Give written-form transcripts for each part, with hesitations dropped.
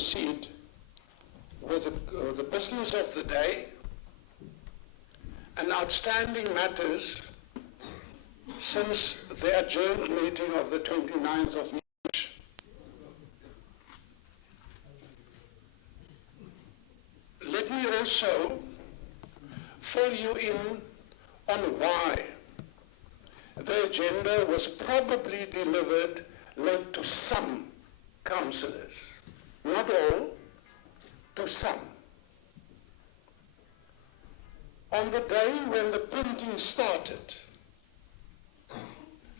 proceed with the business of the day and outstanding matters since the adjourned meeting of the 29th of March. Let me also fill you in on why the agenda was probably delivered late to some councillors. Not all, to some. On the day when the printing started,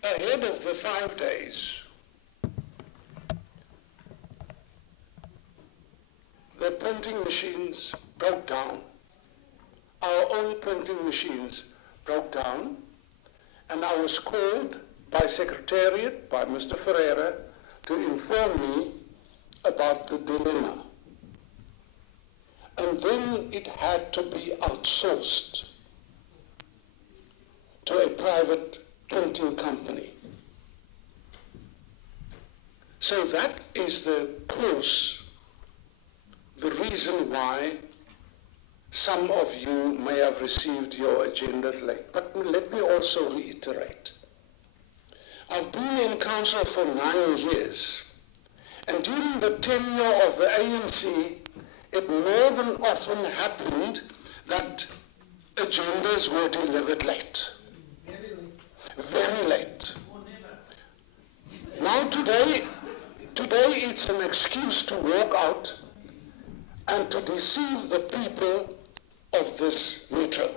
ahead of the 5 days, the printing machines broke down. Our own printing machines broke down, and I was called by Secretariat, by Mr. Ferreira, to inform me about the dilemma. And then it had to be outsourced to a private printing company. So that is the cause, the reason why some of you may have received your agendas late. But let me also reiterate. I've been in council for 9 years, and during the tenure of the ANC, it more than often happened that agendas were delivered late. Very late. Now today it's an excuse to walk out and to deceive the people of this metro.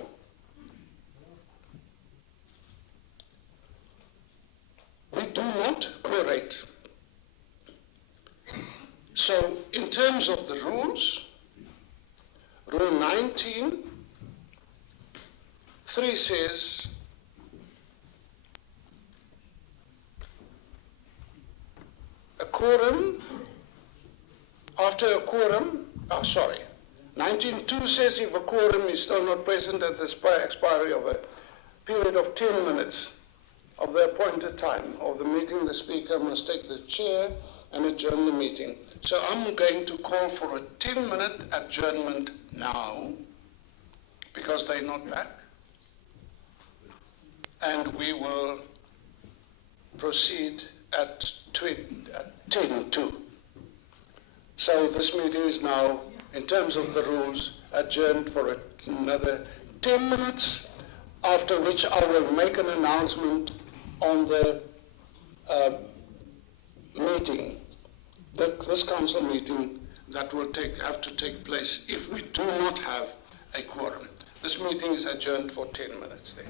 We do not cooperate. So in terms of the rules, Rule 19(3) says, a quorum, after a quorum, 19(2) says if a quorum is still not present at the expiry of a period of 10 minutes of the appointed time of the meeting, the speaker must take the chair and adjourn the meeting. So I'm going to call for a 10-minute adjournment now, because they're not back. And we will proceed at 10:02. So this meeting is now, in terms of the rules, adjourned for another 10 minutes, after which I will make an announcement on the meeting, this council meeting that will have to take place if we do not have a quorum. This meeting is adjourned for 10 minutes then.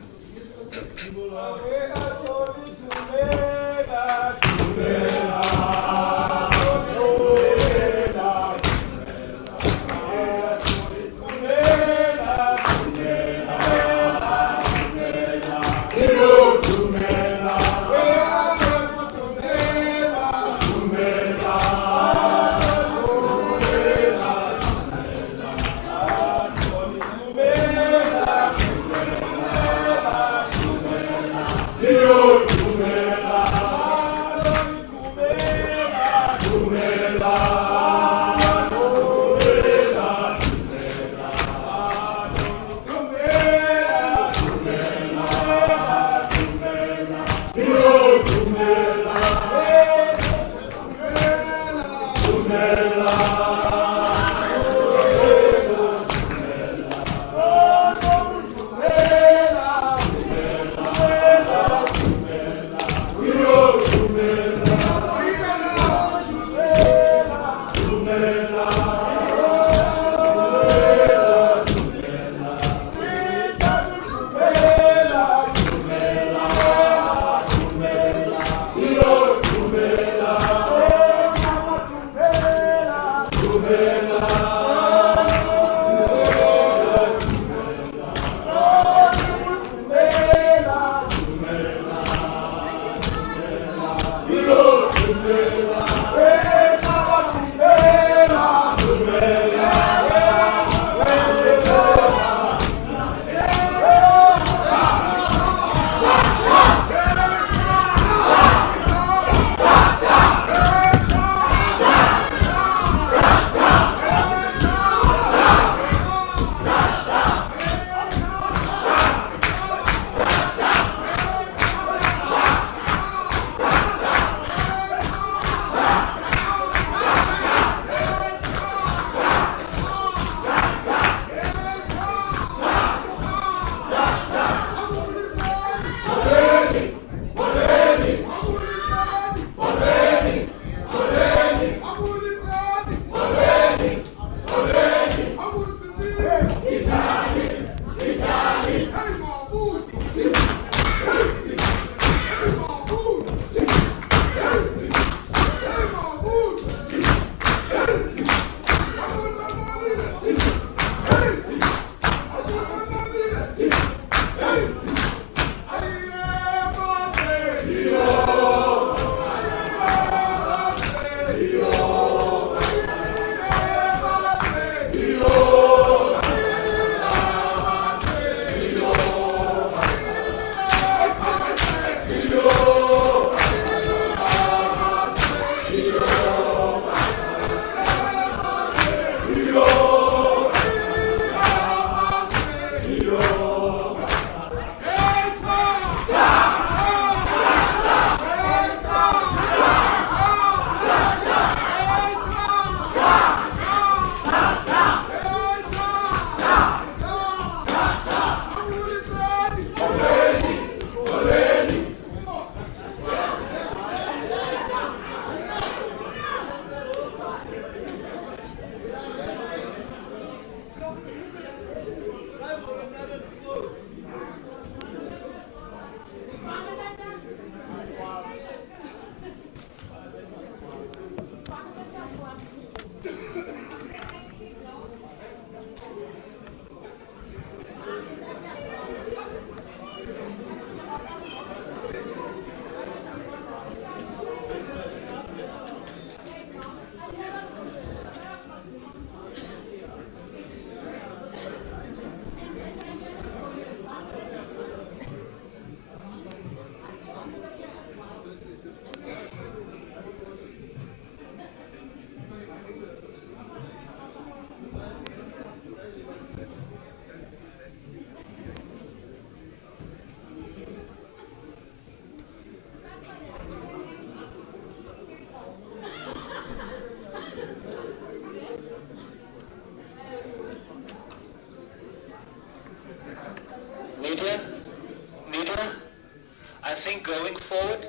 think going forward,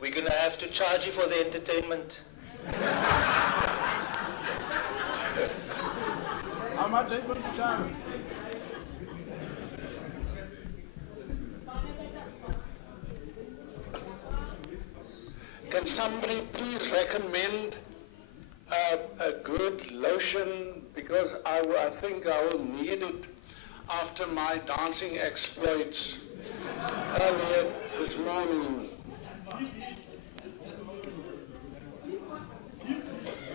we're going to have to charge you for the entertainment. How much are you going to charge us? Can somebody please recommend a good lotion, because I think I will need it after my dancing exploits earlier this morning.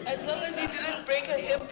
As long as you didn't break a hip.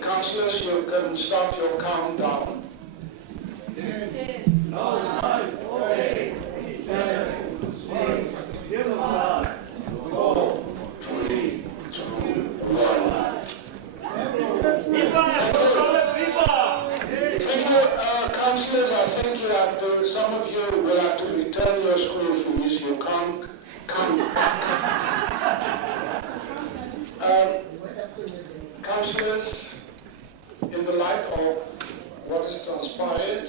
Councillors, you can start your countdown. 10, 9, 8, 7, 6, 5, 4, 3, 2, 1. Thank you, councillors. I think you have to, some of you will have to return your school fees. You can't come back. Councillors, in the light of what has transpired,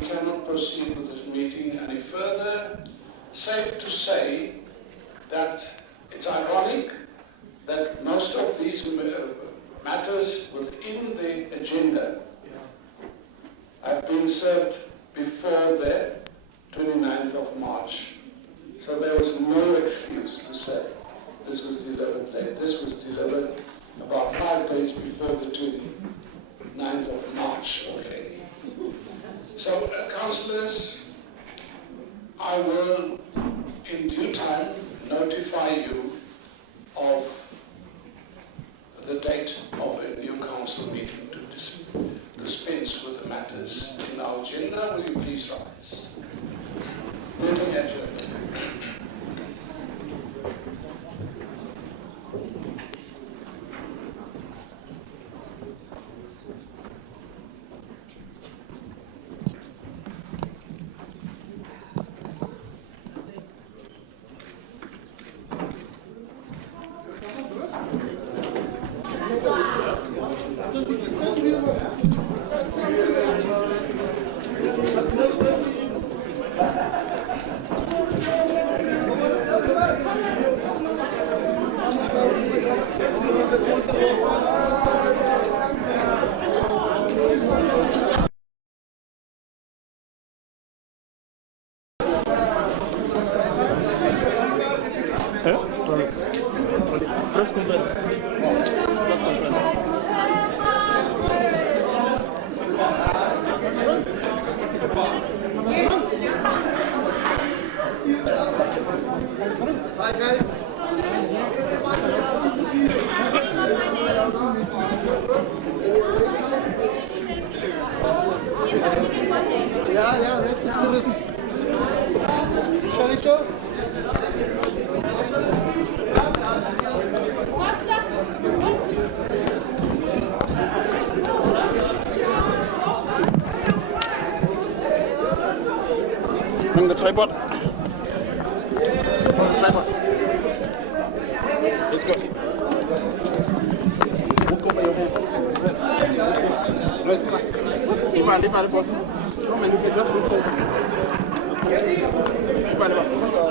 we cannot proceed with this meeting any further. Safe to say that it's ironic that most of these matters within the agenda have been served before the 29th of March. So there was no excuse to say this was delivered late. This was delivered about 5 days before the 29th of March already. So, councillors, I will in due time notify you of the date of a new council meeting to dispense with the matters in our agenda. Will you please rise? Meeting adjourned. Bring the tripod. Bring the tripod. Let's go. Look over your head. Right. Leave the boss. Come and you can just look over.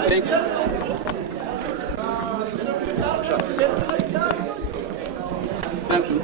Thanks. Thanks, man.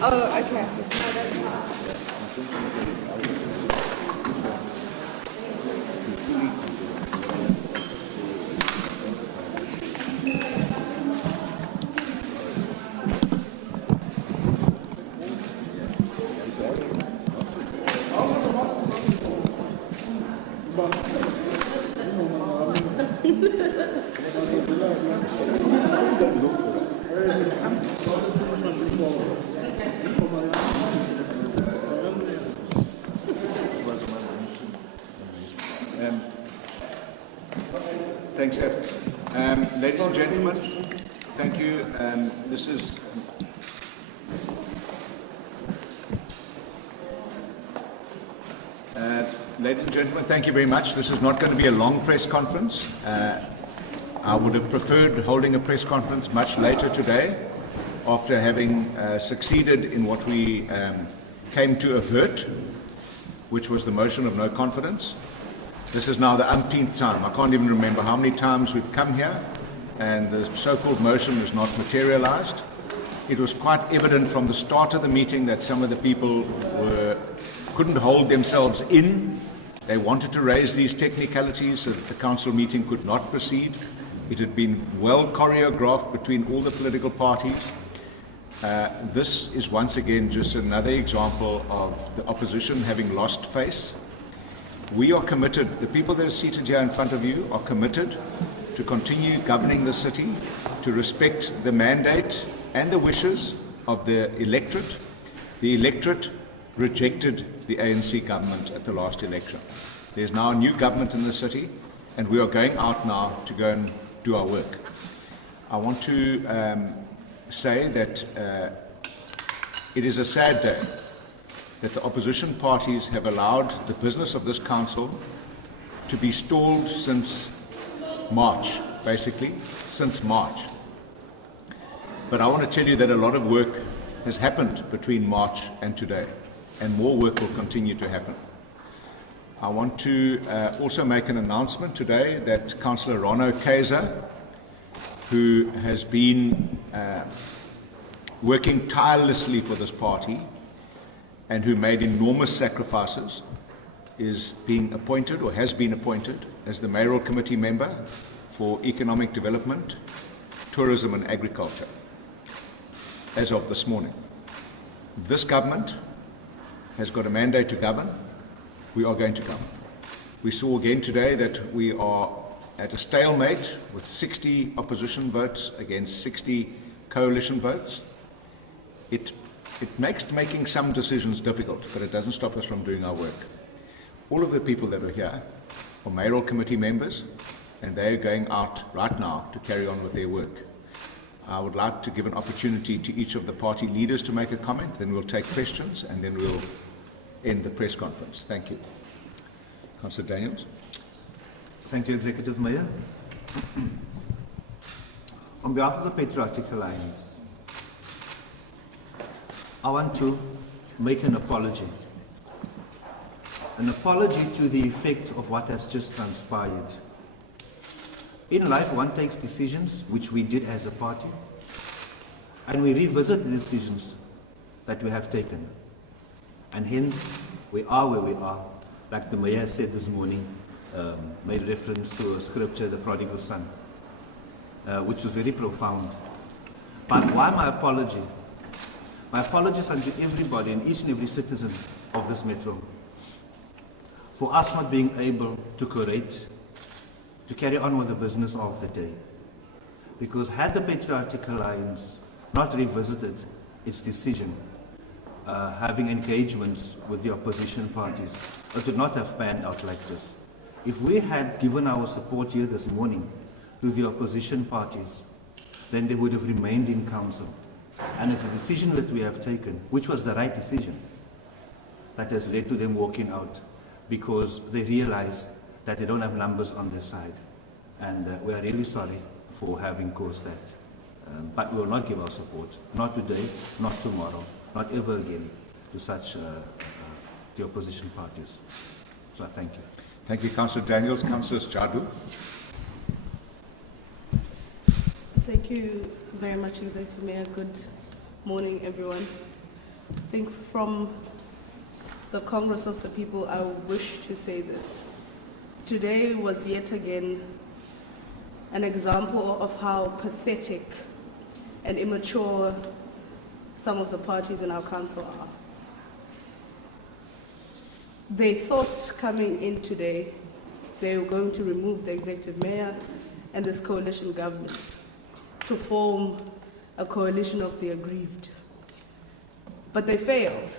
Oh, okay. Thanks, Seth. Ladies and gentlemen, thank you. This is Ladies and gentlemen, thank you very much. This is not going to be a long press conference. I would have preferred holding a press conference much later today after having succeeded in what we came to avert, which was the motion of no confidence. This is now the umpteenth time. I can't even remember how many times we've come here and the so-called motion is not materialized. It was quite evident from the start of the meeting that some of the people couldn't hold themselves in. They wanted to raise these technicalities so that the council meeting could not proceed. It had been well choreographed between all the political parties. This is once again just another example of the opposition having lost face. We are committed, the people that are seated here in front of you are committed to continue governing the city, to respect the mandate and the wishes of the electorate. The electorate rejected the ANC government at the last election. There's now a new government in the city, and we are going out now to go and do our work. I want to say that it is a sad day that the opposition parties have allowed the business of this council to be stalled since March, basically, since March. But I want to tell you that a lot of work has happened between March and today, and more work will continue to happen. I want to also make an announcement today that Councillor Rono Kaiser, who has been working tirelessly for this party and who made enormous sacrifices, is being appointed or has been appointed as the mayoral committee member for economic development, tourism and agriculture as of this morning. This government has got a mandate to govern. We are going to govern. We saw again today that we are at a stalemate with 60 opposition votes against 60 coalition votes. It makes making some decisions difficult, but it doesn't stop us from doing our work. All of the people that are here are mayoral committee members, and they are going out right now to carry on with their work. I would like to give an opportunity to each of the party leaders to make a comment, then we'll take questions, and then we'll end the press conference. Thank you. Councillor Daniels. Thank you, Executive Mayor. On behalf of the Patriotic Alliance, I want to make an apology. An apology to the effect of what has just transpired. In life, one takes decisions, which we did as a party, and we revisit the decisions that we have taken. And hence, we are where we are. Like the Mayor said this morning, made reference to a scripture, the prodigal son, which was very profound. But why my apology? My apologies unto everybody and each and every citizen of this metro for us not being able to curate, to carry on with the business of the day. Because had the Patriotic Alliance not revisited its decision, having engagements with the opposition parties, it would not have panned out like this. If we had given our support here this morning to the opposition parties, then they would have remained in council. And it's a decision that we have taken, which was the right decision, that has led to them walking out, because they realize that they don't have numbers on their side. And we are really sorry for having caused that. But we will not give our support, not today, not tomorrow, not ever again, to such the opposition parties. So I thank you. Thank you, Councillor Daniels. Councillor Jadu. Thank you very much, Executive Mayor. Good morning, everyone. I think from the Congress of the People, I wish to say this. Today was yet again an example of how pathetic and immature some of the parties in our council are. They thought coming in today they were going to remove the Executive Mayor and this coalition government to form a coalition of the aggrieved. But they failed.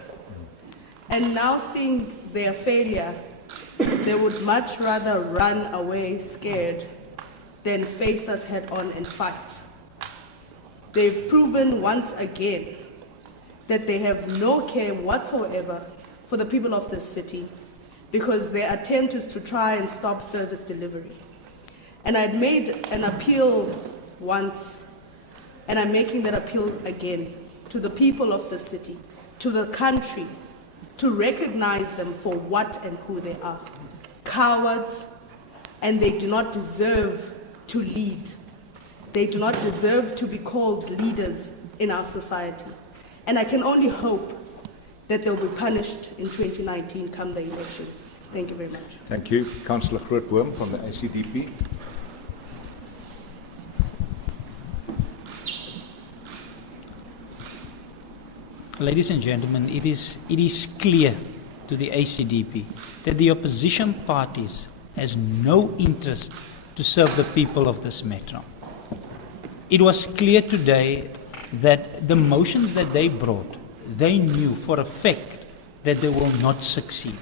And now seeing their failure, they would much rather run away scared than face us head on and fight. They've proven once again that they have no care whatsoever for the people of this city, because their attempt is to try and stop service delivery. And I'd made an appeal once, and I'm making that appeal again to the people of the city, to the country, to recognize them for what and who they are. Cowards, and they do not deserve to lead. They do not deserve to be called leaders in our society. And I can only hope that they'll be punished in 2019 come the elections. Thank you very much. Thank you. Councillor Grootboom from the ACDP. Ladies and gentlemen, it is clear to the ACDP that the opposition parties has no interest to serve the people of this metro. It was clear today that the motions that they brought, they knew for a fact that they will not succeed.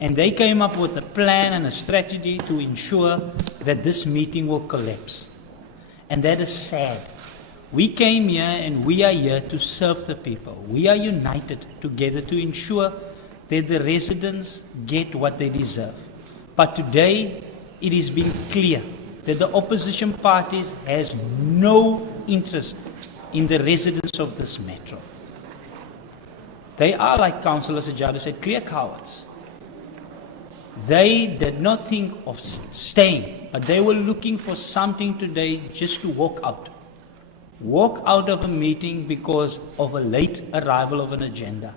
And they came up with a plan and a strategy to ensure that this meeting will collapse. And that is sad. We came here and we are here to serve the people. We are united together to ensure that the residents get what they deserve. But today, it is being clear that the opposition parties has no interest in the residents of this metro. They are, like Councillor Sajada said, clear cowards. They did not think of staying, but they were looking for something today just to walk out. Walk out of a meeting because of a late arrival of an agenda.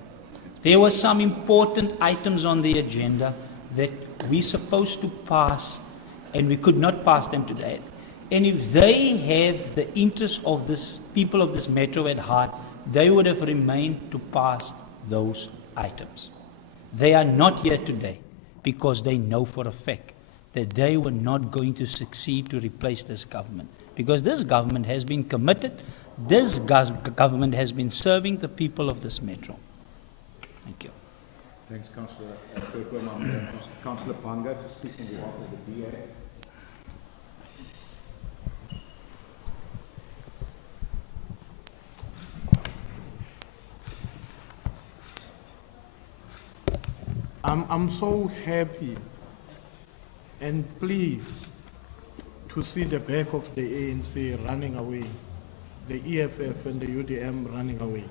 There were some important items on the agenda that we're supposed to pass, and we could not pass them today. And if they have the interest of this people of this metro at heart, they would have remained to pass those items. They are not here today because they know for a fact that they were not going to succeed to replace this government. Because this government has been committed, this government has been serving the people of this metro. Thank you. Thanks, Councillor Grootboom. Councillor Banga to speak on behalf of the DA. I'm so happy and pleased to see the back of the ANC running away, the EFF and the UDM running away.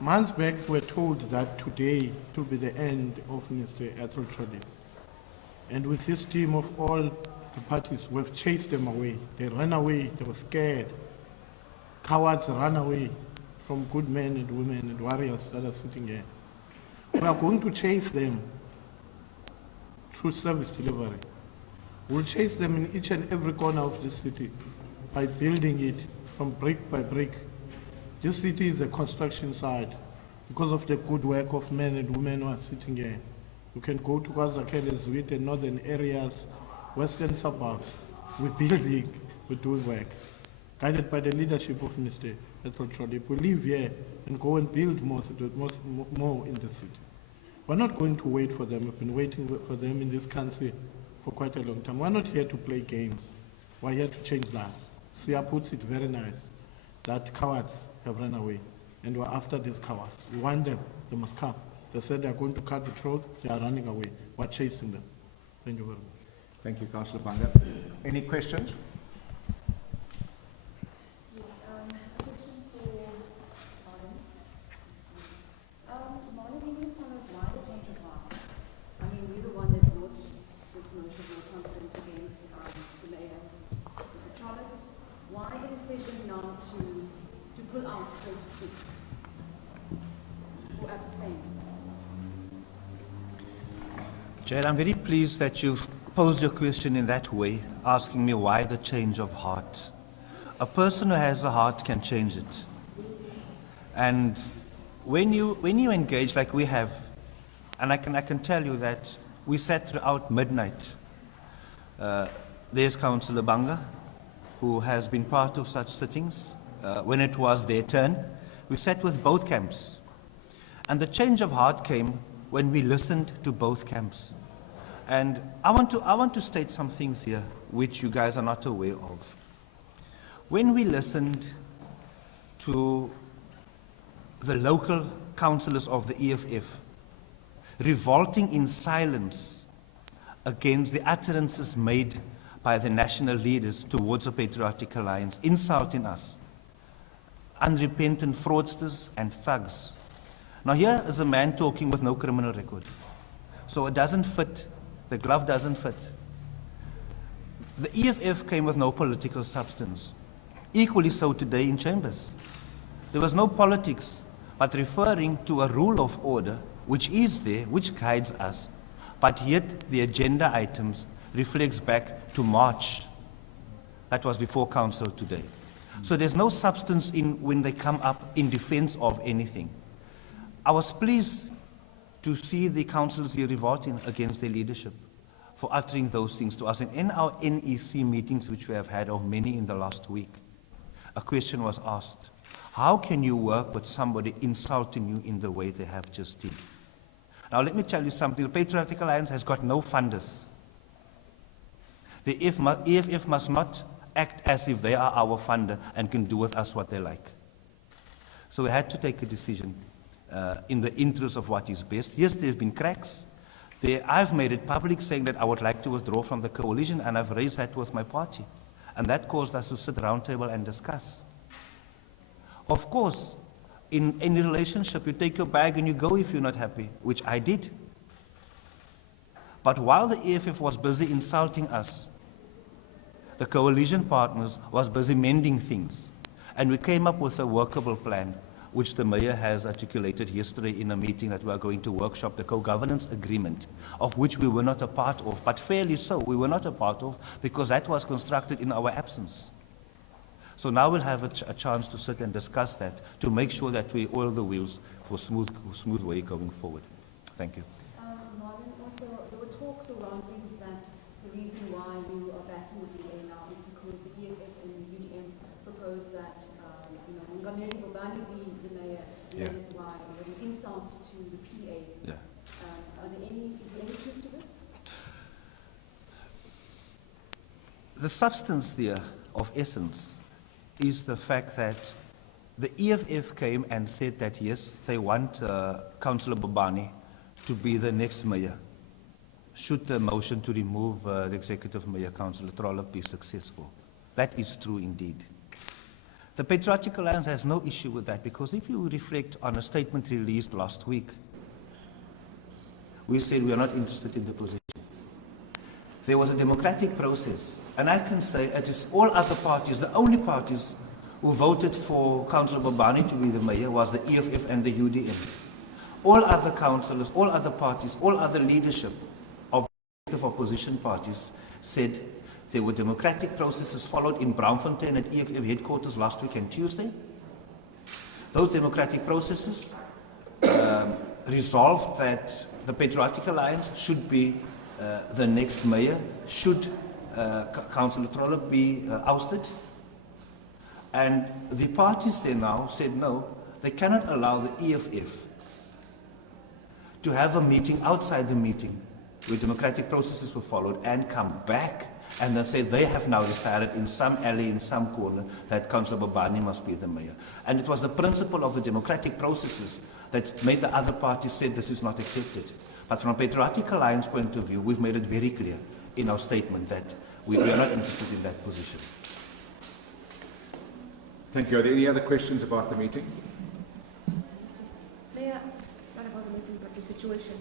Months back, we were told that today to be the end of Mr. Athol Trollip. And with this team of all the parties, we've chased them away. They ran away, they were scared. Cowards ran away from good men and women and warriors that are sitting here. We are going to chase them through service delivery. We'll chase them in each and every corner of the city by building it from brick by brick. This city is a construction site because of the good work of men and women who are sitting here. You can go to KwaZulu, Zwit and northern areas, western suburbs. We're building, we're doing work. Guided by the leadership of Mr. Athol Trollip. We live here and go and build more in the city. We're not going to wait for them. We've been waiting for them in this country for quite a long time. We're not here to play games. We're here to change lives. Sia puts it very nice that cowards have run away, and we're after these cowards. We want them. They must come. They said they're going to cut the throat. They are running away. We're chasing them. Thank you very much. Thank you, Councillor Banga. Any questions? Jade, I'm very pleased that you've posed your question in that way, asking me why the change of heart. A person who has a heart can change it. And when you engage like we have, and I can tell you that we sat throughout midnight. There's Councillor Banga, who has been part of such sittings. When it was their turn, we sat with both camps. And the change of heart came when we listened to both camps. And I want to state some things here which you guys are not aware of. When we listened to the local councillors of the EFF revolting in silence against the utterances made by the national leaders towards the Patriotic Alliance, insulting us, unrepentant fraudsters and thugs. Now here is a man talking with no criminal record. So it doesn't fit, the glove doesn't fit. The EFF came with no political substance. Equally so today in Chambers. There was no politics, but referring to a rule of order which is there, which guides us, but yet the agenda items reflects back to March. That was before council today. So there's no substance in when they come up in defense of anything. I was pleased to see the councillors here revolting against their leadership for uttering those things to us. And in our NEC meetings, which we have had of many in the last week, a question was asked: how can you work with somebody insulting you in the way they have just did? Now let me tell you something. The Patriotic Alliance has got no funders. The EFF must not act as if they are our funder and can do with us what they like. So we had to take a decision in the interest of what is best. Yes, there have been cracks. I've made it public saying that I would like to withdraw from the coalition, and I've raised that with my party. And that caused us to sit round table and discuss. Of course, in any relationship, you take your bag and you go if you're not happy, which I did. But while the EFF was busy insulting us, the coalition partners was busy mending things. And we came up with a workable plan, which the mayor has articulated yesterday in a meeting that we are going to workshop, the co-governance agreement, of which we were not a part of, but fairly so, we were not a part of, because that was constructed in our absence. So now we'll have a chance to sit and discuss that to make sure that we oil the wheels for smooth way going forward. Thank you. Marvin, also, there were talks around things that the reason why you are backing the DA now is because the EFF and the UDM proposed that, Mandela be the mayor, and Yeah. that is why it was an insult to the PA. Yeah. Is there any truth to this? The substance there, of essence, is the fact that the EFF came and said that yes, they want Councillor Bobani to be the next mayor, should the motion to remove the executive mayor, Councillor Trollip, be successful. That is true indeed. The Patriotic Alliance has no issue with that, because if you reflect on a statement released last week, we said we are not interested in the position. There was a democratic process, and I can say it is all other parties, the only parties who voted for Councillor Bobani to be the mayor was the EFF and the UDM. All other councillors, all other parties, all other leadership of opposition parties said there were democratic processes followed in Braamfontein at EFF headquarters last week and Tuesday. Those democratic processes resolved that the Patriotic Alliance should be the next mayor, should Councillor Trollip be ousted. And the parties there now said no, they cannot allow the EFF to have a meeting outside the meeting where democratic processes were followed and come back and then say they have now decided in some alley, in some corner, that Councillor Bobani must be the mayor. And it was the principle of the democratic processes that made the other parties say this is not accepted. But from a Patriotic Alliance point of view, we've made it very clear in our statement that we are not interested in that position. Thank you. Are there any other questions about the meeting? Mayor, not about the meeting, but the situation.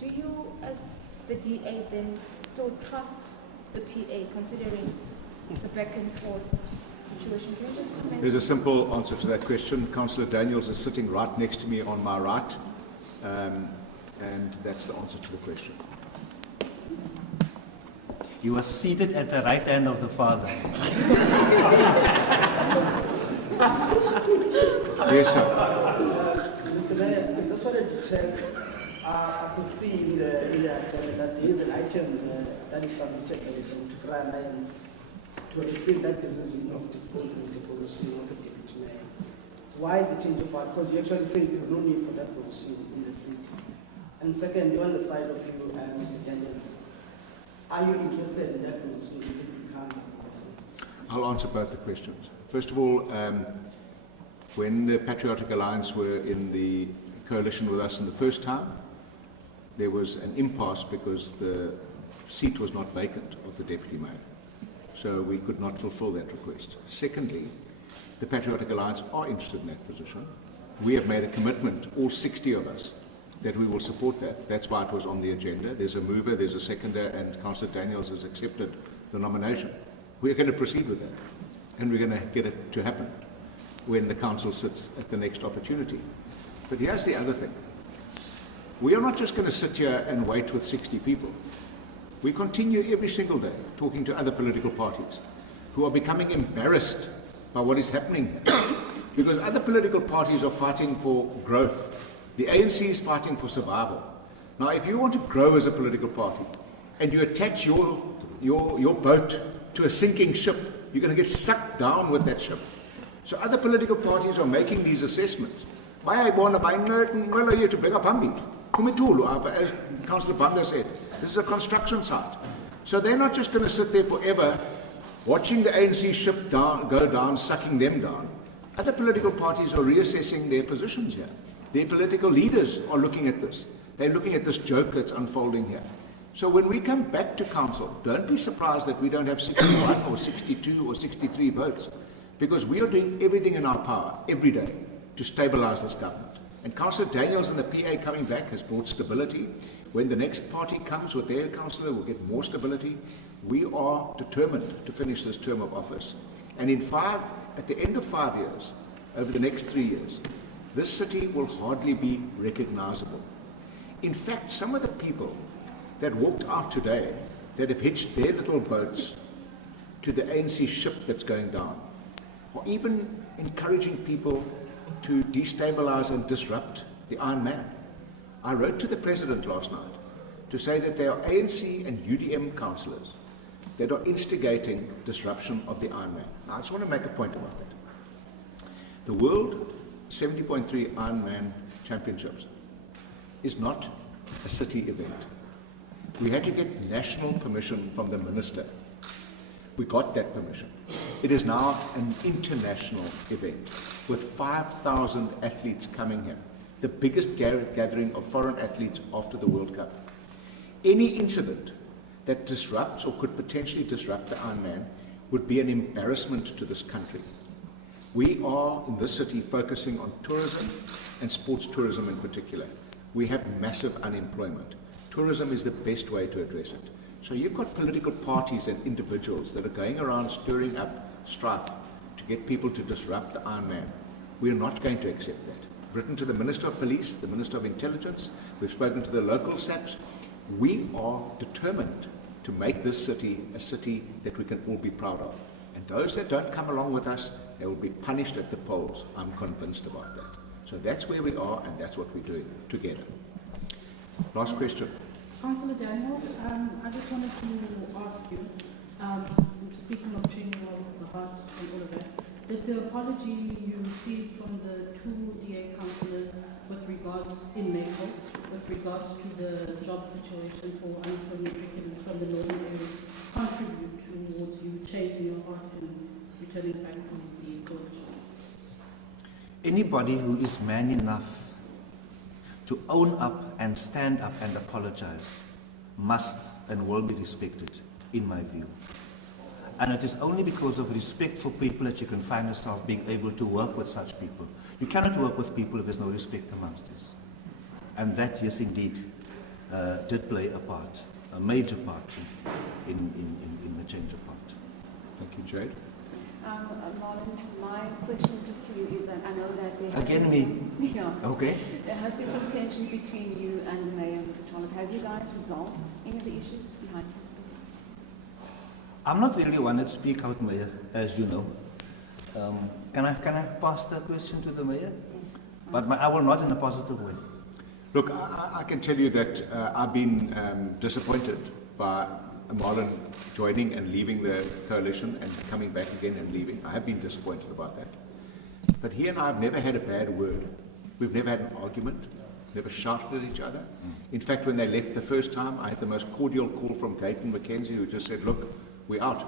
Do you, as the DA, then still trust the PA, considering the back and forth situation? Can you just comment? There's a simple answer to that question. Councillor Daniels is sitting right next to me on my right, and that's the answer to the question. You are seated at the right hand of the Father. Yes, sir. Mr. Mayor, I just wanted to check. I could see in the agenda that there is an item that is submitted by the Patriotic Alliance to receive that decision of disposing the position of the deputy mayor. Why the change of heart? Because you actually say there's no need for that position in the city. And secondly, on the side of you, Mr. Daniels, are you interested in that position if it becomes available? I'll answer both the questions. First of all, when the Patriotic Alliance were in the coalition with us in the first time, there was an impasse because the seat was not vacant of the deputy mayor. So we could not fulfill that request. Secondly, the Patriotic Alliance are interested in that position. We have made a commitment, all 60 of us, that we will support that. That's why it was on the agenda. There's a mover, there's a seconder, and Councillor Daniels has accepted the nomination. We're going to proceed with that, and we're going to get it to happen when the council sits at the next opportunity. But here's the other thing. We are not just going to sit here and wait with 60 people. We continue every single day talking to other political parties who are becoming embarrassed by what is happening here. Because other political parties are fighting for growth. The ANC is fighting for survival. Now, if you want to grow as a political party and you attach your boat to a sinking ship, you're going to get sucked down with that ship. So other political parties are making these assessments. As Councillor Banda said, this is a construction site. So they're not just going to sit there forever watching the ANC ship go down, sucking them down. Other political parties are reassessing their positions here. Their political leaders are looking at this. They're looking at this joke that's unfolding here. So when we come back to council, don't be surprised that we don't have 61 or 62 or 63 votes, because we are doing everything in our power every day to stabilize this government. And Councillor Daniels and the PA coming back has brought stability. When the next party comes with their councillor, we'll get more stability. We are determined to finish this term of office. And at the end of 5 years, over the next 3 years, this city will hardly be recognizable. In fact, some of the people that walked out today, that have hitched their little boats to the ANC ship that's going down, are even encouraging people to destabilize and disrupt the Iron Man. I wrote to the President last night to say that there are ANC and UDM councillors that are instigating disruption of the Iron Man. Now, I just want to make a point about that. The World 70.3 Ironman Championships is not a city event. We had to get national permission from the minister. We got that permission. It is now an international event with 5,000 athletes coming here, the biggest gathering of foreign athletes after the World Cup. Any incident that disrupts or could potentially disrupt the Ironman would be an embarrassment to this country. We are, in this city, focusing on tourism and sports tourism in particular. We have massive unemployment. Tourism is the best way to address it. So you've got political parties and individuals that are going around stirring up strife to get people to disrupt the Ironman. We are not going to accept that. We've written to the Minister of Police, the Minister of Intelligence, we've spoken to the local SAPs. We are determined to make this city a city that we can all be proud of. And those that don't come along with us, they will be punished at the polls. I'm convinced about that. So that's where we are, and that's what we're doing together. Last question. Councillor Daniels, I just wanted to ask you, speaking of changing of the heart and all of that, did the apology you received from the two DA councillors with regards in Maple, with regards to the job situation for unemployment victims from the northern areas, contribute towards you changing your heart and returning back to the coalition? Anybody who is man enough to own up and stand up and apologize must and will be respected, in my view. And it is only because of respect for people that you can find yourself being able to work with such people. You cannot work with people if there's no respect amongst us. And that, yes, indeed, did play a part, a major part in the change of heart. Thank you, Jade. Marlon, my question just to you is that I know that there has Again, been, me? yeah, Okay. there has been some tension between you and the Mayor, Mr. Trollip. Have you guys resolved any of the issues behind closed doors? I'm not really one that speak out, Mayor, as you know. Can I pass the question to the Mayor? But I will not in a positive way. Look, I can tell you that I've been disappointed by Marlon joining and leaving the coalition and coming back again and leaving. I have been disappointed about that. But he and I have never had a bad word. We've never had an argument, never shouted at each other. In fact, when they left the first time, I had the most cordial call from Gayton McKenzie, who just said, look, we're out.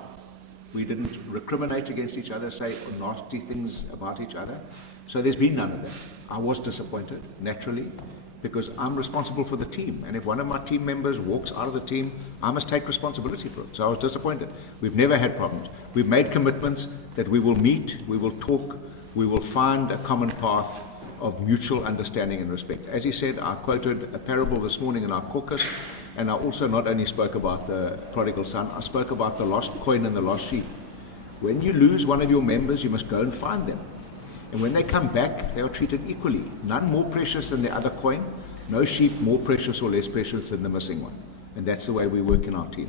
We didn't recriminate against each other, say nasty things about each other. So there's been none of that. I was disappointed, naturally, because I'm responsible for the team. And if one of my team members walks out of the team, I must take responsibility for it. So I was disappointed. We've never had problems. We've made commitments that we will meet, we will talk, we will find a common path of mutual understanding and respect. As he said, I quoted a parable this morning in our caucus, and I also not only spoke about the prodigal son, I spoke about the lost coin and the lost sheep. When you lose one of your members, you must go and find them. And when they come back, they are treated equally. None more precious than the other coin, no sheep more precious or less precious than the missing one. And that's the way we work in our team.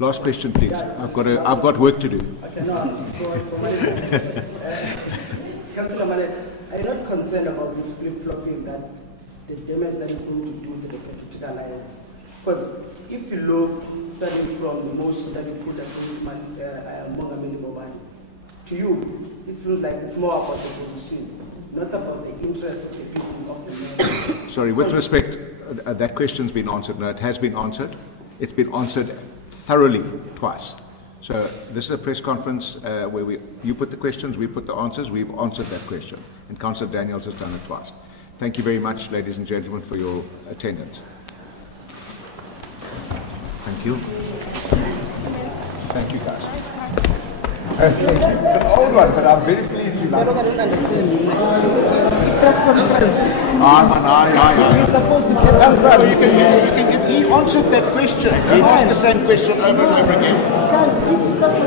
Last question, please. I've got work to do. Okay, no, it's for my Councillor Mane, are you not concerned about this flip-flopping, that the damage that is going to do to the Patriotic Alliance? Because if you look, starting from the motion that you put against Mongameli Bobani, to you, it seems like it's more about the position, not about the interest of the people of the nation. Sorry, with respect, that question's been answered. No, it has been answered. It's been answered thoroughly twice. So this is a press conference where you put the questions, we put the answers. We've answered that question. And Councillor Daniels has done it twice. Thank you very much, ladies and gentlemen, for your attendance. Thank you. Thank you, guys. It's an old one, but I'm very pleased you like it. We're supposed to get answers. He answered that question. He asked the same question over and over again.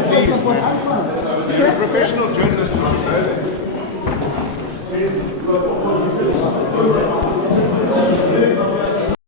Please. You're a professional journalist. You should know that.